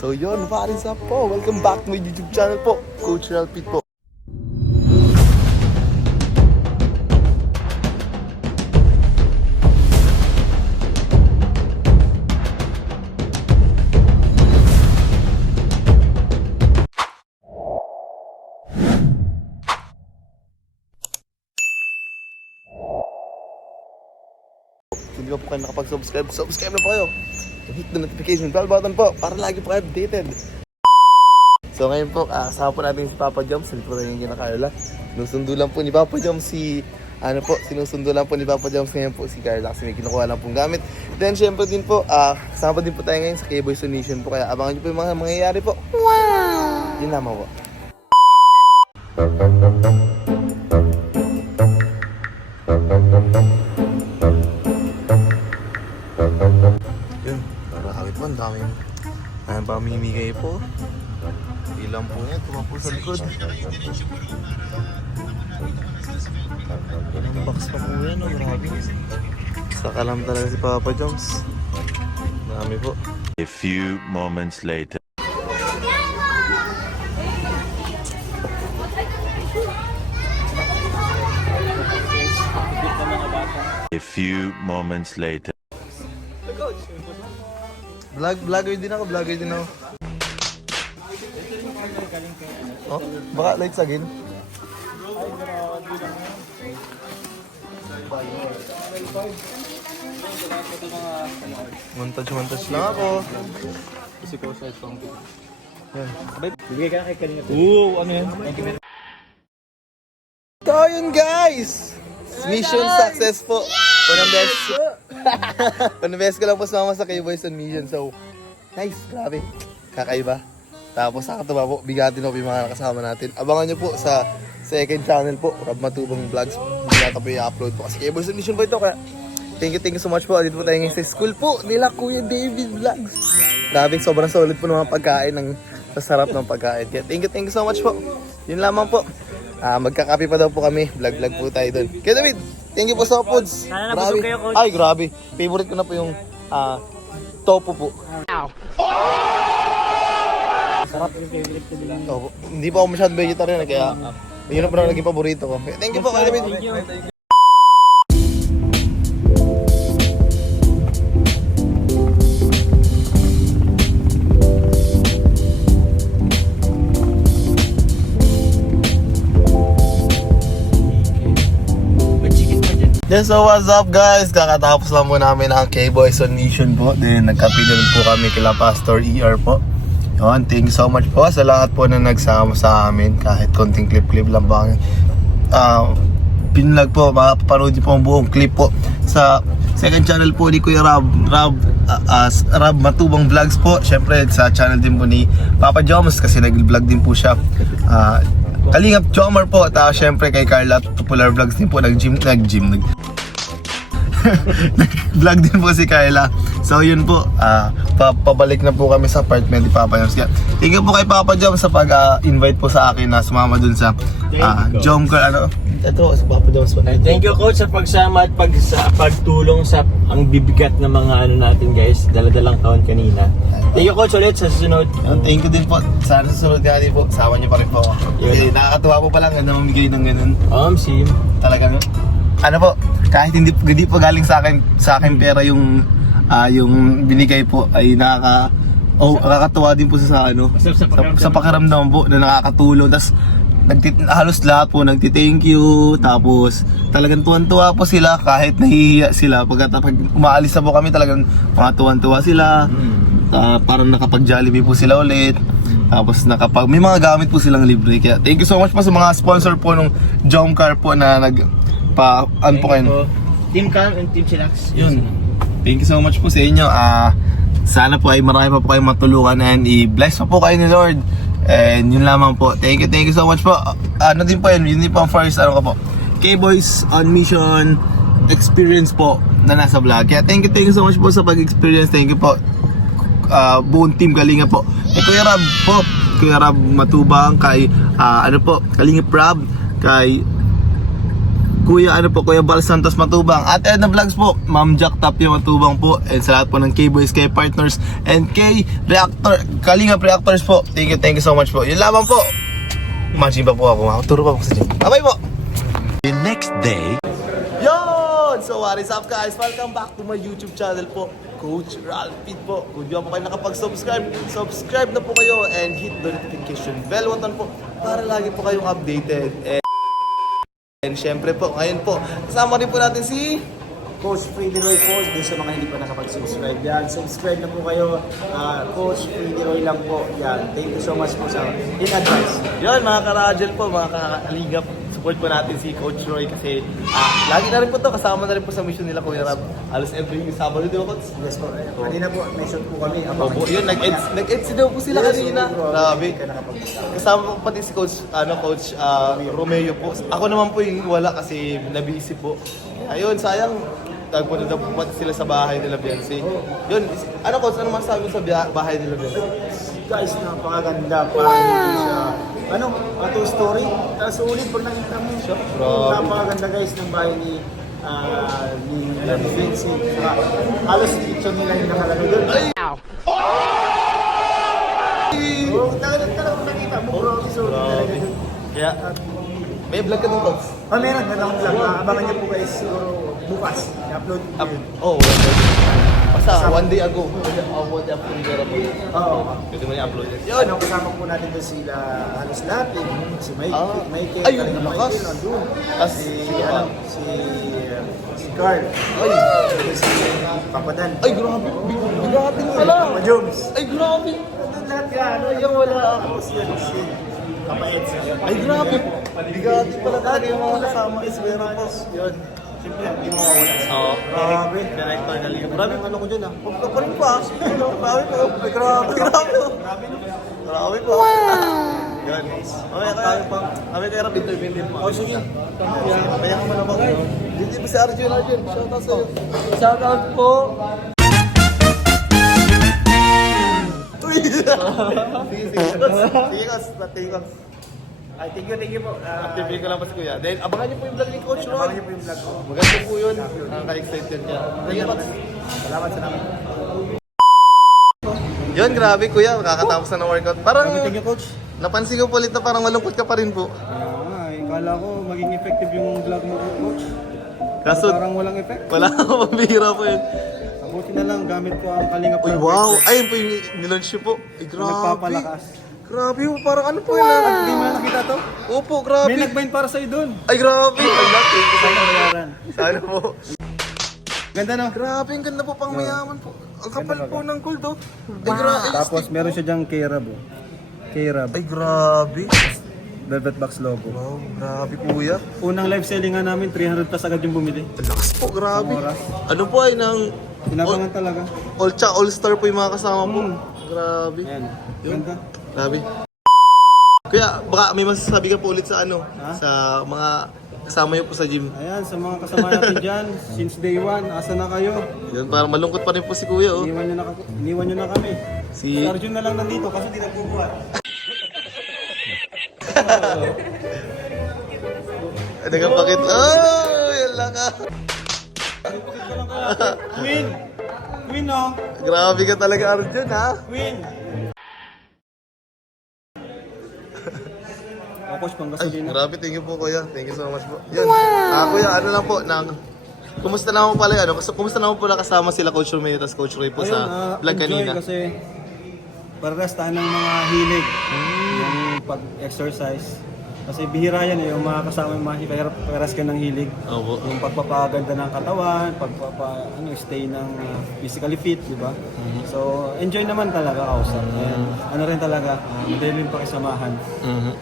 So yun, what is up po? Welcome back to my YouTube channel po, Coach Ralpit po. Kung di ba po kayo nakapag-subscribe, subscribe na po kayo. Hit the notification bell button po para lagi po kayo updated. So ngayon po, kasama po natin si Papa Joms. Salit po tayo yung Carla. Sinusundo lang po ni Papa Joms sinusundo lang po ni Papa Joms ngayon po si Carla kasi may kinukuha lang pong gamit. Then syempre din po, kasama din po tayo ngayon sa K-Boy Nation po. Kaya abangan nyo po yung mga mangyayari po. Wow! Yun naman po. Yun, nakakit po, ang daming pamimigay po. Ilang po yan, tumapo sa likod. Ilang box pa po yan, grabe. Saka lang talaga si Papa Joms. Dami po. A few moments later. A few moments later. Vlogger din ako. Oh, baka lights again. Montage lang ako. Kasi ko sa song. Yan. Bigay ka na kay Kalinga. Ano yan? Thank you. So yun guys! Mission success po. Panabes ko lang po sumama sa K-Boys on Mission. So, nice. Grabe. Kakaiba. Tapos nakatuwa po. Bigatin po yung mga nakasama natin. Abangan nyo po sa second channel po. Rob Matubang Vlogs. Hindi natin po i-upload po. Kasi K-Boys on Mission po ito. Kaya thank you so much po. Dito po tayo ngayon sa school po nila Kuya David Vlogs. Grabe. Sobrang solid po ng mga pagkain. Sasarap ng pagkain. Kaya thank you so much po. Yun lamang po. Magkakape pa daw po kami. Vlog po tayo doon. Kaya David, thank you po sa foods. Nabusog kayo, Coach. Ay, grabe. Favorite ko na po yung tofu po. Sarap yung favorite ko din. Tofu. Hindi pa ako masyadong vegetarian kaya yun na po na naging paborito ko. Kaya thank you po, Kuya David. Thank you. Yes, so what's up guys? Kakatapos lang po namin ang K-Boys on Mission po. Then nagkape din po kami kila Pastor ER po. Yun, thank you so much po sa lahat po na nagsama sa amin. Kahit konting clip lang ba. Pinlag po, makapanood po ang buong clip po sa second channel po ni Kuya Rob Matubang Vlogs po. Syempre sa channel din po ni Papa Joms kasi nag-vlog din po siya. Kalingap Chomar po, tapos syempre kay Carla Popular Vlogs din po, nag-vlog din po si Carla. So yun po, pabalik na po kami sa apartment ni Papa Joms. Thank you po kay Papa Joms sa pag-invite po sa akin na sumama dun sa Jomcar, ito, si Papa Joms po. Thank you, Coach, sa pagsama at pagtulong sa ang bibigat ng mga natin, guys. Daladalang taon kanina. Thank you, Coach, ulit sa susunod. Thank you din po. Sana sa susunod ka din po, sama niyo pa rin po ako. Kasi nakakatuwa po palang na mamigay ng ganun. Sim. Talaga no? Ano po, kahit hindi po galing sa akin pera yung binigay po ay nakakatuwa din po sa pakiramdam po na nakakatulong. Tas halos lahat po nagti-thank you, tapos talagang tuwan-tuwa po sila kahit nahihiya sila pag umaalis na po kami, talagang mga tuwan-tuwa sila. Parang nakapag-Jollibee po sila ulit. Tapos may mga gamit po silang libre. Kaya thank you so much po sa mga sponsor po ng Jomcar po na po kayo. Team Cam and Team Chillax. Yun. Thank you so much po sa inyo. Sana po ay marami pa po kayong matulungan and i-bless po kayo ni Lord. And yun lamang po. Thank you so much po. Ano din po yun din po ang first K-Boys on Mission experience po na nasa vlog. Kaya thank you so much po sa pag-experience. Thank you po. Buong team Kalinga po. Kuya Rob po. Kuya Rob Matubang, kay Kalinga Rob, kay Kuya Bal Santos Matubang. At Edna Vlogs po, Ma'am Jack Tapia Matubang po. And sa lahat po ng K-Boys, K-Partners, and Kalingap Reactors po. Thank you so much po. Yun lamang po. Imagine pa po ako. Makaturo pa po sa gym. Bye-bye po! The next day. Yon! So what is up guys? Welcome back to my YouTube channel po, Coach Ralph Pit po. Kung di pa po kayo nakapag-subscribe, subscribe na po kayo and hit the notification bell button po para lagi po kayong updated. And syempre po, ngayon po, kasama rin po natin si Coach Freddy Roy po, dun sa mga hindi pa nakapag-subscribe yan. Subscribe na po kayo, Coach Freddy Roy lang po. Yan, thank you so much po sa in advance. Yon, mga ka-Rajel po, mga ka-Aligap. Support po natin si Coach Roy kasi lagi na rin po to, kasama na rin po sa mission nila Kuya Rab. Alas every Sabado, di ba Coach? Yes po. Kanina po, may shot po kami. Opo, yun, nag-EDS daw po sila kanina. Grabe. Kasama po pati si Coach, Coach Romeo po. Ako naman po yung wala kasi nabisi po. Ayun, sayang. Tagpunta daw po pati sila sa bahay nila Beyonce. Yun, Coach, ano masasabi mo sa bahay nila Beyonce? Guys, napakaganda. Parang hindi siya, true story. Tapos ulit pag nakita mo siya. Napakaganda guys ng bahay ni Vinci. Halos kitchen nila yung nakalagay doon. Oh, talagang nakita mo bro. So, talaga doon. Kaya, may vlog ka doon, Coach? Meron akong vlog. Abangan niyo po guys siguro bukas. I-upload ko yun. Wala na. Basta, one day ago. One day after yung gara po. Oo. Pwede mo niya-upload yun. Yun, ang kasama po natin doon sila halos lahat eh. Si Michael, Ay, yun, talagang lakas. Michael, nandun. Tapos, Si Carl. Ay, Si Papadan. ay, grabe. Grabe pala. Papa Jones. Ay, grabe. Nandun lahat ka, yung wala ako. Si Kapait siya. Ay, grabe. Bigati pala talaga yung mga kasama. Meron po. Yun. Siyempre, hindi mo mawala. Oo. Grabe. Director na liga. Grabe ang ano ko dyan ah. Huwag ka pa rin pa. Grabe po. Ay, grabe. Grabe po. Grabe po. Yan. Okay, kaya pa. Kami kaya rapid interview din po. Oh, sige. Kaya ka man ako. Hindi ba si Arjun? Shout out sa'yo. Shout out po. Sige, Coach. Ay, thank you po. Activate ko lang pa si Kuya. Then, abangan niyo po yung vlog ni Coach Roy. Abangan niyo po yung vlog ko. Maganda po yun. Nakaka-excited niya. Thank you, Coach. Salamat sa namin. Yun, grabe Kuya. Kakatapos na ng workout. Parang, Thank you, Coach. napansin ko po ulit na parang malungkot ka pa rin po. Kala ko maging effective yung vlog mo, Coach. Kaso, Parang walang effect. wala akong mabihira po yun. Mabuti na lang, gamit ko ang Kalingap. Uy, wow! Ayun po yung nilaunch niyo po. Ay, grabe. Nagpapalakas. Grabe po, parang ano po yun? Hindi mo na nakita to? Opo, grabe. May nag-bind para sa'yo doon. Ay, grabe. Ay, laki. Bayaran. Sana po. Ganda no? Grabe, ang ganda po pang mayaman po. Ang kapal Ganda po ba? ng gold, oh. Ay, grabe. Tapos meron siya dyang K-Rab. K-Rab. Ay, grabe. Velvet Box logo. Wow, grabe Kuya. Unang live selling nga namin, 300 plus agad yung bumili. Ang lakas po, grabe. Oras. Ano po ay nang Tinabangan talaga. all-star po yung mga kasama po. Grabe. Ayan. Yun. Ganda. Grabe. Kuya, baka may masasabi ka po ulit sa sa mga kasama niyo po sa gym. Ayan, sa mga kasama natin dyan, since day one, asa na kayo? Yun, parang malungkot pa rin po si Kuya, oh. Iniwan nyo na kami. Si Si Arjun na lang nandito kasi di nagbubuhat. ano kang pakit? Oh, yan lang ka. Queen! Queen no? Grabe ka talaga, Arjun, ha? Queen! Coach, pang Ay, gasolina. grabe. Thank you po, Kuya. Thank you so much po. Yun. Kuya, ano lang po, kumusta naman pala, kumusta naman pala kasama sila Coach Romeo at Coach Roy po sa vlog enjoy kanina? kasi parehas tayo ng mga hilig. Yung pag-exercise. Kasi bihira yan yung mga kasama yung mga parehas ka ng hilig. Opo. Yung pagpapaganda ng katawan, stay ng physically fit, di ba? So, enjoy naman talaga kausap. And, ano rin talaga, madali rin pakisamahan.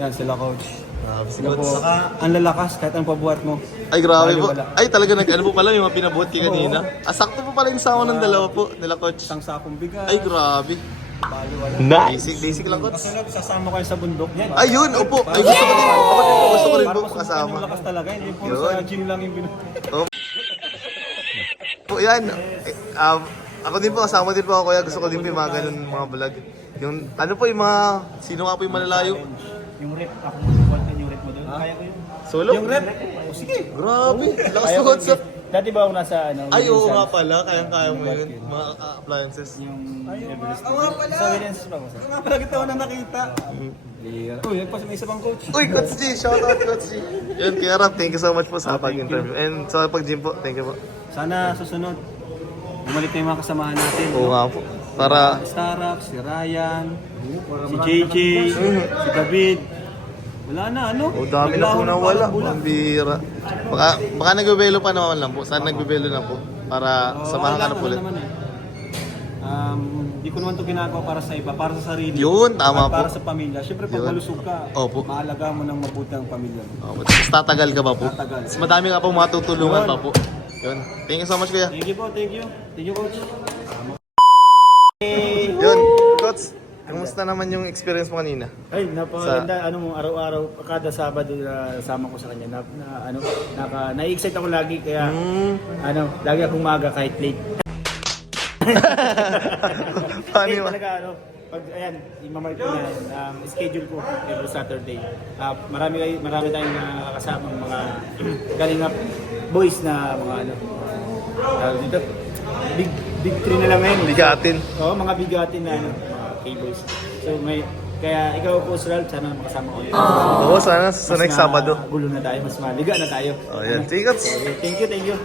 Yan, sila coach. Grabe si Sila Coach. po, ang lalakas kahit ang pabuhat mo. Ay, grabe Bali, po. wala. Ay, talaga ano po pala yung mga pinabuhat kayo kanina. Sakto po pala yung sama ng dalawa po, nila Coach. Isang sakong bigas. Ay, grabe. Bali, wala. Basic lang, Coach. Kasi sasama kayo sa bundok. Yan. Ayun, opo. Ay, gusto ko din po. Gusto ko rin po Para masubukan kasama. yung lakas talaga. Hindi po Yun. sa gym lang yung Po, yan. Ako din po, kasama din po ako, Kuya. Gusto ko din po yung mga ganun mga vlog. Yung, ano po yung mga, sino nga po yung malalayo? Yung rep, ako mag-content yung rep mo doon. Kaya ko yun. Solo? Yung rep, oh, sige. Grabe, lakas Kaya ng ko WhatsApp. yun. Dati ba ako nasa ano? Ay, oo Williamson? nga pala, kayang-kaya mo yun. Mga appliances. Yung Everest. Oo nga pala. Sa Williams pa ko. Oo nga pala, kita ko na nakita. Uy, nagpas may isa pang coach. Uy, Coach G! Shout out, Coach G! Yun, Kuya Rap, thank you so much po sa pag-interview. And sa pag-gym po, thank you po. Sana susunod, bumalik na yung mga kasamahan natin. Oo nga po. Para, Starrock, si Ryan, si JJ, si David. Wala na, ano? o dami na po nawala. Ang bira. Baka nagbebelo pa naman lang po. Sana nagbebelo na po. Para samahan ka na po ulit. Hindi ko naman ito ginagawa para sa iba, para sa sarili. Yun, tama para po. sa pamilya. Siyempre, pag Yun. malusog ka, Opo. maalaga mo ng mabuti ang pamilya mo. Oh, mas tatagal ka ba po? Tatagal. Mas madami ka po matutulungan Yun. pa po. Yun. Thank you so much, Kuya. Thank you po, thank you. Thank you, coach. Yun, Coach. Kamusta naman yung experience mo kanina? Ay, napakaganda. Ano mo, araw-araw, kada Sabado na sama ko sa kanya. Na-excite ako lagi, kaya lagi akong maaga kahit late. Paano Eh, yun? talaga, pag, ayan, imamark ko na, schedule ko every Saturday. Marami tayong nakakasama mga galing up boys na mga dito, big three na lang ngayon. Bigatin. Oo, mga bigatin na mga K-boys. So kaya ikaw po, Sral, sana makasama ko. Oo, sana sa next Sabado. Gulo na tayo, mas maliga na tayo. Oh, yan. Sige, Coach. Okay, thank you.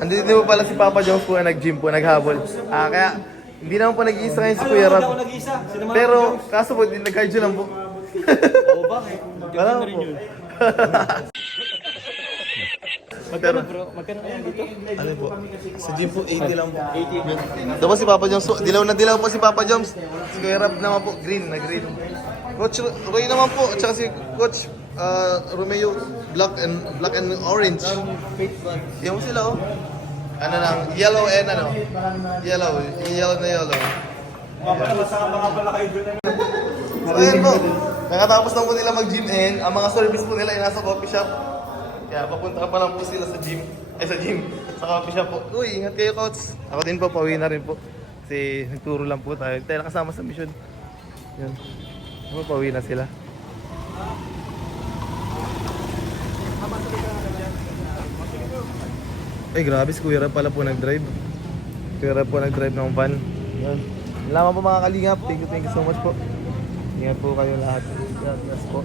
Andito po pala si Papa Jones po na nag-gym po, naghabol. Kaya hindi naman po nag-iisa ngayon si Kuya Hindi Rap. ako nag-isa. Sinamahan Pero ko yun. kaso po, nag-cardio lang po. Oo, bakit? Wala Maganda rin po. yun. Pero, Bro, magkano kaya dito? ano po, sa gym po, 80 lang po. 80. Tapos si Papa Jones po, dilaw na dilaw po si Papa Jones. Si Kuya Rap naman po, green na green. Coach Roy naman po, at saka si Coach Romeo, black and orange. Yung sila oh. Ano lang, yellow and ano? Yellow na yellow. Masama ka pala kayo doon. So yun po, nakatapos lang po nila mag-gym and ang mga service po nila ay nasa coffee shop. Kaya papunta pa lang po sila sa gym. Sa coffee shop po. Uy, ingat kayo, Coach. Ako din po, pauwi na rin po. Kasi nagturo lang po tayo. Tayo nakasama sa mission. Yan. Ako, pauwi na sila. Ay, grabe, si Kuya Rap pala po nag-drive. Kuya Rap po nag-drive ng van. Yan. Salamat po mga kalingap. Thank you so much po. Ingat po kayo lahat. God bless po.